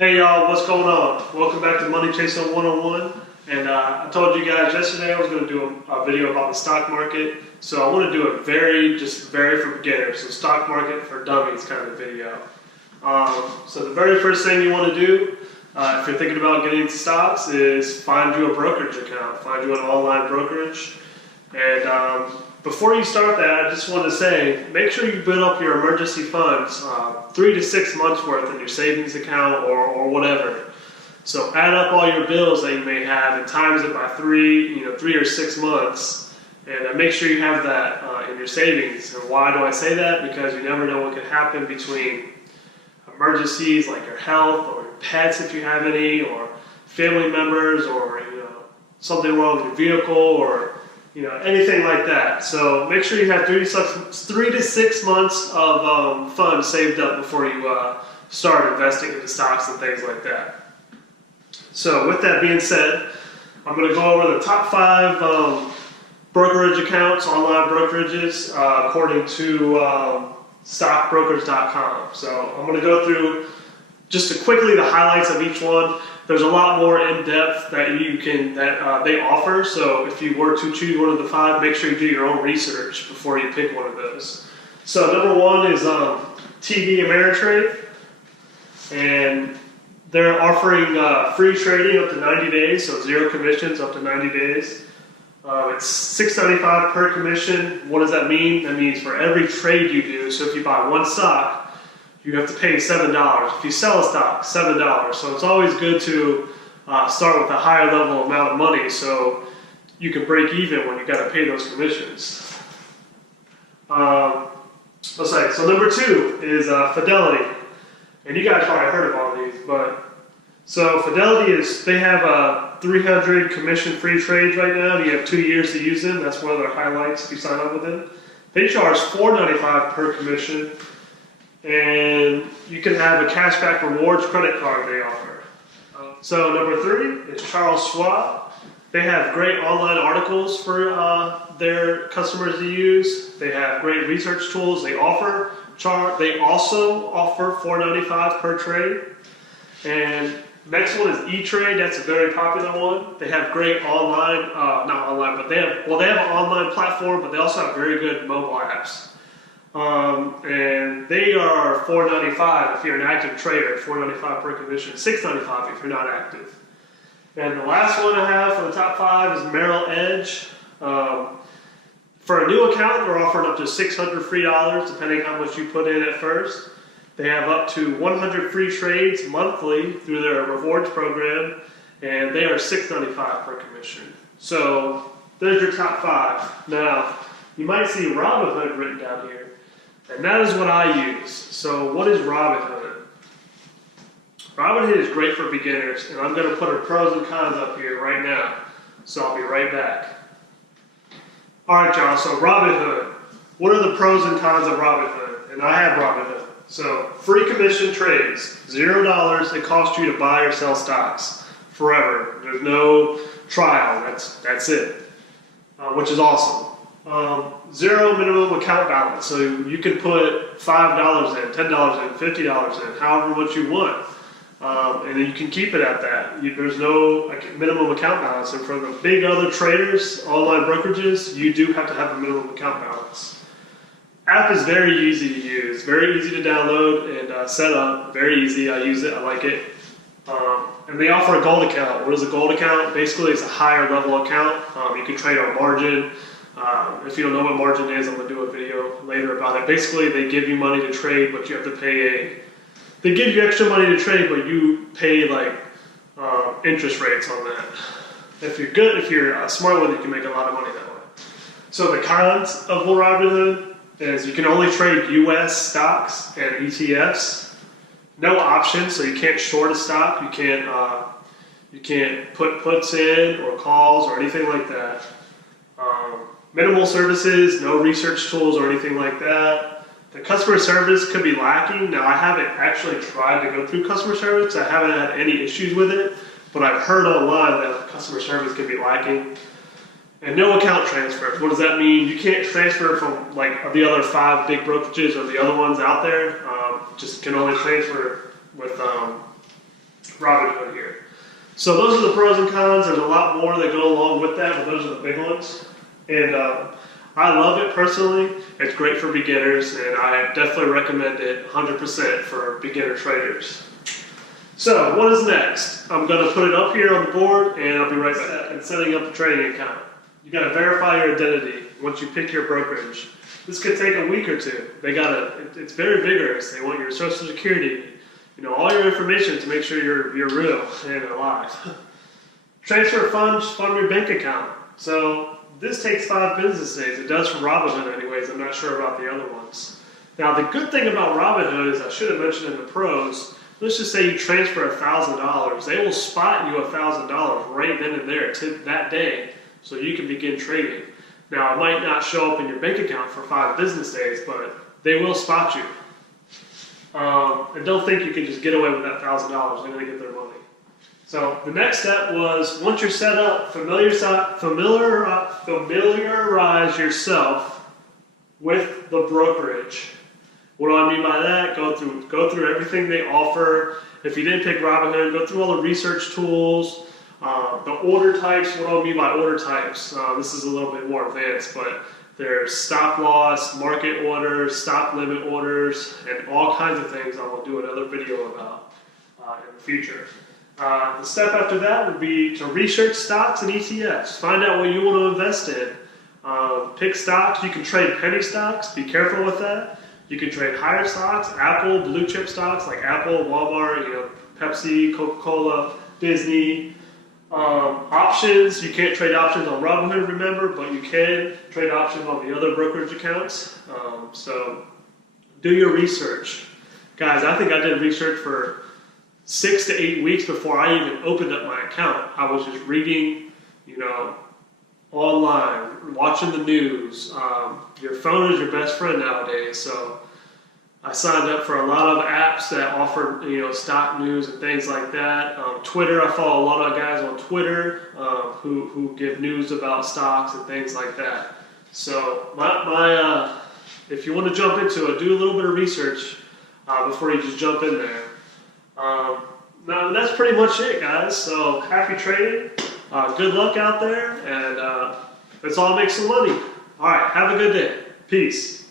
Hey y'all, what's going on? Welcome back to Money Chasing 101. And I told you guys yesterday I was going to do a video about the stock market. So I want to do a very for beginners, so stock market for dummies kind of video. So the very first thing you want to do, if you're thinking about getting into stocks, is find you a brokerage account, find you an online brokerage. And before you start that, I just want to say, make sure you build up your emergency funds, 3 to 6 months worth in your savings account or whatever. So add up all your bills that you may have and times it by 3 or 6 months, and make sure you have that in your savings. And why do I say that? Because you never know what could happen between emergencies like your health or your pets if you have any, or family members, or something wrong with your vehicle, or anything like that. So make sure you have 3 to 6 months of funds saved up before you start investing into stocks and things like that. So with that being said, I'm going to go over the top 5 brokerage accounts, online brokerages, according to stockbrokers.com. So I'm going to go through just quickly the highlights of each one. There's a lot more in-depth that they offer. So if you were to choose one of the 5, make sure you do your own research before you pick one of those. So number 1 is TD Ameritrade, and they're offering free trading up to 90 days, so 0 commissions up to 90 days. It's $6.95 per commission. What does that mean? That means for every trade you do, so if you buy one stock, you have to pay $7. If you sell a stock, $7. So it's always good to start with a higher level amount of money so you can break even when you got to pay those commissions. So number 2 is Fidelity. And you guys probably heard of all these, but so Fidelity they have 300 commission-free trades right now. You have 2 years to use them. That's one of their highlights if you sign up with them. They charge $4.95 per commission. And you can have a cashback rewards credit card they offer. So number 3 is Charles Schwab. They have great online articles for their customers to use. They have great research tools. They also offer $4.95 per trade. And next one is E-Trade. That's a very popular one. They have great online, not online, but they have an online platform, but they also have very good mobile apps. And they are $4.95 if you're an active trader, $4.95 per commission, $6.95 if you're not active. And the last one I have for the top 5 is Merrill Edge. For a new account, they're offering up to $600 free dollars, depending how much you put in at first. They have up to 100 free trades monthly through their rewards program, and they are $6.95 per commission. So there's your top 5. Now, you might see Robinhood written down here. And that is what I use. So what is Robinhood? Robinhood is great for beginners, and I'm going to put our pros and cons up here right now. So I'll be right back. Alright y'all, so Robinhood. What are the pros and cons of Robinhood? And I have Robinhood. So free commission trades, $0 it costs you to buy or sell stocks forever. There's no trial, that's it, which is awesome. 0 minimum account balance, so you can put $5 in, $10 in, $50 in, however much you want, and then you can keep it at that. There's no minimum account balance, and for the big other traders, online brokerages, you do have to have a minimum account balance. App is very easy to use, very easy to download and set up, very easy. I use it, I like it. And they offer a gold account. What is a gold account? Basically, it's a higher level account. You can trade on margin. If you don't know what margin is, I'm going to do a video later about it. Basically, they give you money to trade, but you have to pay they give you extra money to trade, but you pay interest rates on that. If you're a smart one, you can make a lot of money that way. So the cons of Robinhood is you can only trade US stocks and ETFs. No options, so you can't short a stock. You can't put puts in or calls or anything like that. Minimal services, no research tools or anything like that. The customer service could be lacking. Now, I haven't actually tried to go through customer service. I haven't had any issues with it, but I've heard online that customer service could be lacking. And no account transfers. What does that mean? You can't transfer from the other 5 big brokerages or the other ones out there. Just can only transfer with So those are the pros and cons. There's a lot more that go along with that, but those are the big ones. And I love it personally. It's great for beginners, and I definitely recommend it 100% for beginner traders. So what is next? I'm going to put it up here on the board, and I'll be right back. And setting up a trading account. You got to verify your identity once you pick your brokerage. This could take a week or two. It's very vigorous. They want your social security, all your information to make sure you're real and alive. Transfer funds from your bank account. So this takes 5 business days. It does for Robinhood anyways. I'm not sure about the other ones. Now the good thing about Robinhood is I should have mentioned in the pros. Let's just say you transfer $1,000. They will spot you $1,000 right then and there that day, so you can begin trading. Now, it might not show up in your bank account for 5 business days, but they will spot you. And don't think you can just get away with that $1,000. They're going to get their money. So the next step was, once you're set up, familiarize yourself with the brokerage. What do I mean by that? Go through everything they offer. If you didn't pick Robinhood, go through all the research tools. The order types, what do I mean by order types? This is a little bit more advanced, but there's stop loss, market orders, stop limit orders, and all kinds of things I will do another video about in the future. The step after that would be to research stocks and ETFs. Find out what you want to invest in. Pick stocks. You can trade penny stocks. Be careful with that. You can trade higher stocks, Apple, blue chip stocks like Apple, Walmart, Pepsi, Coca-Cola, Disney. Options, you can't trade options on Robinhood, remember, but you can trade options on the other brokerage accounts. So do your research. Guys, I think I did research for 6 to 8 weeks before I even opened up my account. I was just reading, online, watching the news. Your phone is your best friend nowadays, so I signed up for a lot of apps that offer, stock news and things like that. Twitter, I follow a lot of guys on Twitter who give news about stocks and things like that. So if you want to jump into it, do a little bit of research before you just jump in there. Now that's pretty much it, guys. So happy trading. Good luck out there, and let's all make some money. All right, have a good day. Peace.